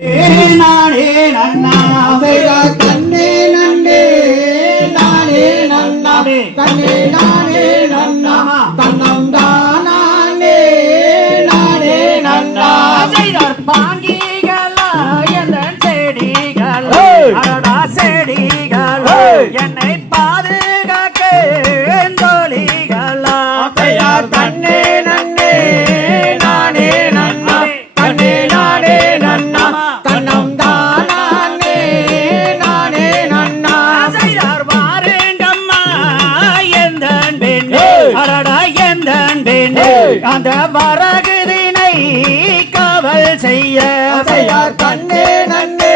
நானே நன்னா தன்னே நன்னே நானே நன்னா தன்னே நானே நன்னா தன்னம் தானே நானே நன்னா செய்தார் பாங்கிகளா எந்த செடிகளா அடடா செடிகளா என்னை பாதுகாக்க தோழிகளா செய்தார் தன்னே நன்னே நானே நன்னா தன்னே நானே நன்னா தன்னம் தானே நானே நன்னா செய்தார் வாருங்கம்மா எந்த பெண்ணே அடடா எந்த பெண்ணே அந்த வரகுதினை காவல் செய்ய செய்தார் தன்னே நன்னே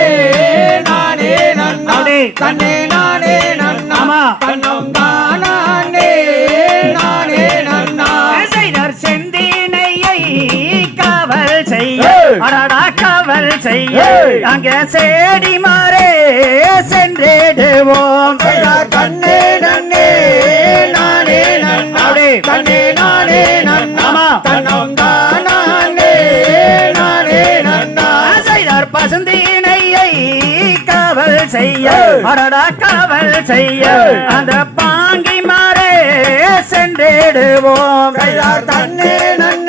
நானே நன்னா தன்னே நானே நன்னா தன்னம் தானே நானே நன்னா செய்தார் செந்தினையை காவல் செய்ய அடடா காவல் செய்ய அங்கே செடி மாறே சென்றிடுவோம் செய்தார் தன்னே நன்னே நானே நன்னா தன்னே நானே நன்னா தன்னம் தானே நானே நன்னா செய்தார் பசுந்தினையை காவல் செய்ய அடடா காவல் செய்ய அந்த பாங்கி மாறே சென்றிடுவோம் செய்தார் தன்னே நன்னே